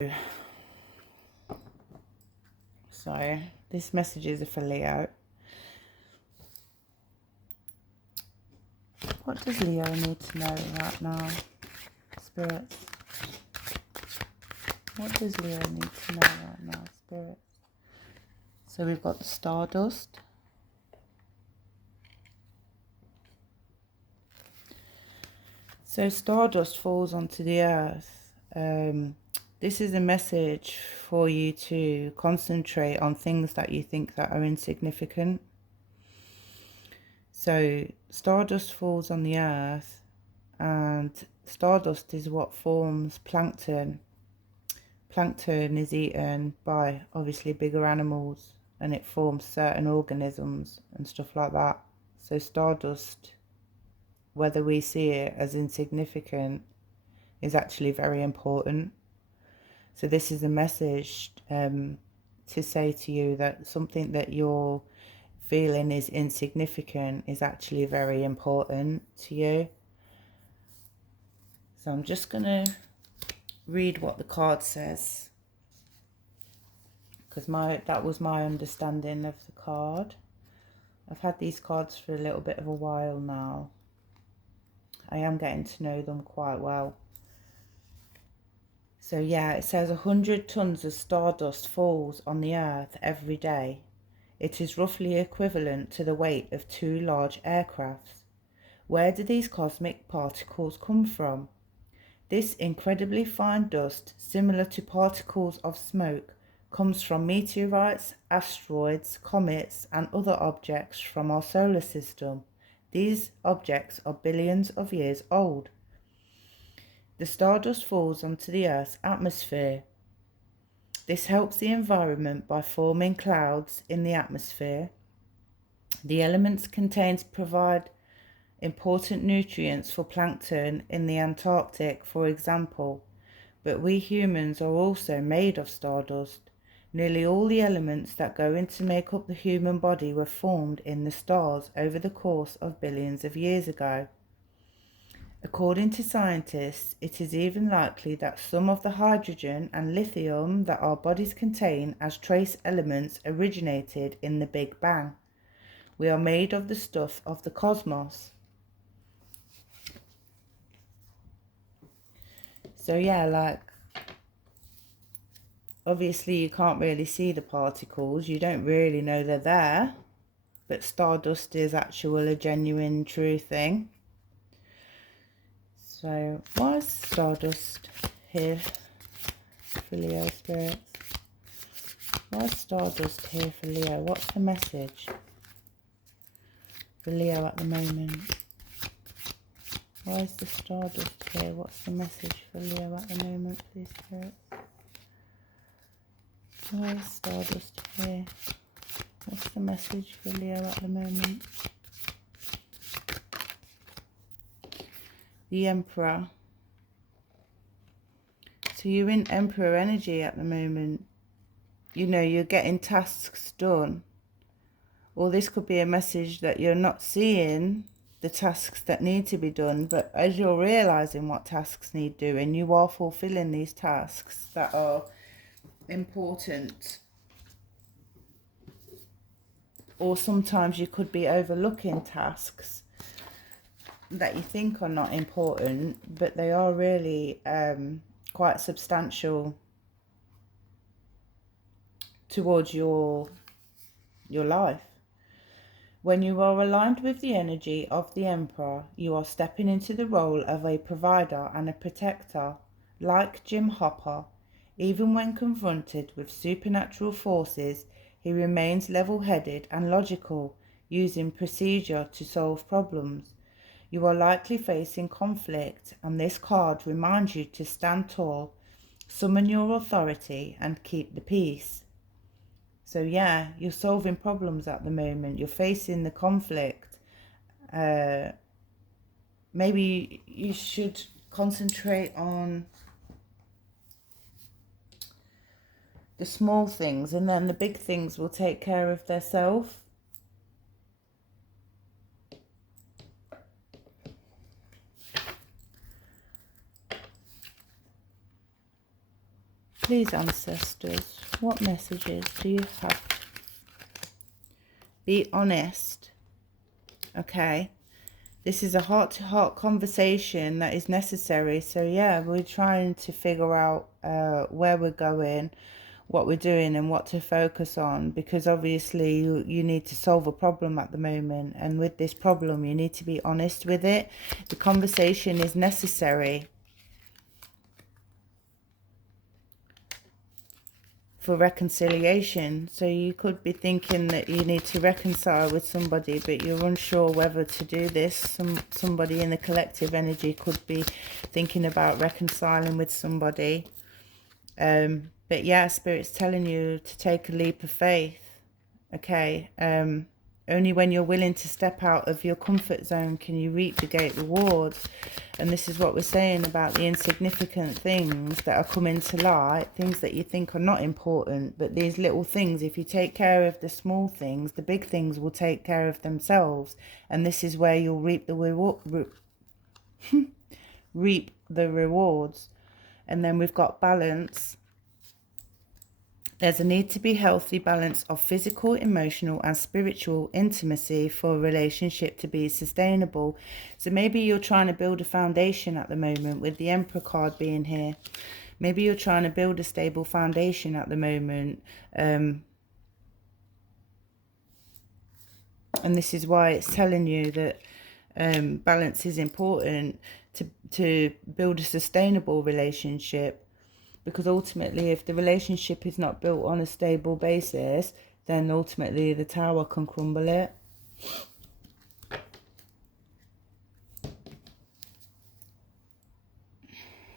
So this message is for Leo. What does Leo need to know right now, spirits? What does Leo need to know right now, spirits? So we've got the Stardust. So Stardust falls onto the earth. This is a message for you to concentrate on things that you think that are insignificant. So Stardust falls on the earth, and Stardust is what forms plankton. Plankton is eaten by obviously bigger animals, and it forms certain organisms and stuff like that. So Stardust, whether we see it as insignificant, is actually very important. So this is a message to say to you that something that you're feeling is insignificant is actually very important to you. So I'm just going to read what the card says, because that was my understanding of the card. I've had these cards for a little bit of a while now. I am getting to know them quite well. So yeah, it says 100 tons of stardust falls on the earth every day. It is roughly equivalent to the weight of 2 large aircrafts. Where do these cosmic particles come from? This incredibly fine dust, similar to particles of smoke, comes from meteorites, asteroids, comets, and other objects from our solar system. These objects are billions of years old. The stardust falls onto the Earth's atmosphere. This helps the environment by forming clouds in the atmosphere. The elements contained provide important nutrients for plankton in the Antarctic, for example. But we humans are also made of stardust. Nearly all the elements that go in to make up the human body were formed in the stars over the course of billions of years ago. According to scientists, it is even likely that some of the hydrogen and lithium that our bodies contain as trace elements originated in the Big Bang. We are made of the stuff of the cosmos. So yeah, like, obviously you can't really see the particles. You don't really know they're there. But stardust is a genuine, true thing. So why is stardust here for Leo spirits? Why is stardust here for Leo? What's the message for Leo at the moment? Why is the stardust here? What's the message for Leo at the moment, please, spirits? Why is stardust here? What's the message for Leo at the moment? The Emperor. So you're in Emperor energy at the moment. You know, you're getting tasks done. Or this could be a message that you're not seeing the tasks that need to be done, but as you're realizing what tasks need doing, you are fulfilling these tasks that are important. Or sometimes you could be overlooking tasks that you think are not important, but they are really quite substantial towards your life. When you are aligned with the energy of the Emperor, you are stepping into the role of a provider and a protector. Like Jim Hopper, even when confronted with supernatural forces, he remains level-headed and logical, using procedure to solve problems. You are likely facing conflict, and this card reminds you to stand tall, summon your authority, and keep the peace. So yeah, you're solving problems at the moment. You're facing the conflict. Maybe you should concentrate on the small things, and then the big things will take care of themselves. please, ancestors? What messages do you have? Be honest. Okay. This is a heart-to-heart conversation that is necessary. So yeah, we're trying to figure out where we're going, what we're doing, and what to focus on, because obviously you need to solve a problem at the moment, and with this problem you need to be honest with it. The conversation is necessary for reconciliation. So you could be thinking that you need to reconcile with somebody, but you're unsure whether to do this. Somebody in the collective energy could be thinking about reconciling with somebody. But yeah, Spirit's telling you to take a leap of faith. Okay. Only when you're willing to step out of your comfort zone can you reap the great rewards. And this is what we're saying about the insignificant things that are coming to light, things that you think are not important, but these little things, if you take care of the small things, the big things will take care of themselves. And this is where you'll reap the reap the rewards. And then we've got balance. There's a need to be healthy balance of physical, emotional, and spiritual intimacy for a relationship to be sustainable. So maybe you're trying to build a foundation at the moment with the Emperor card being here. Maybe you're trying to build a stable foundation at the moment. And this is why it's telling you that balance is important to build a sustainable relationship. Because ultimately, if the relationship is not built on a stable basis, then ultimately the tower can crumble it.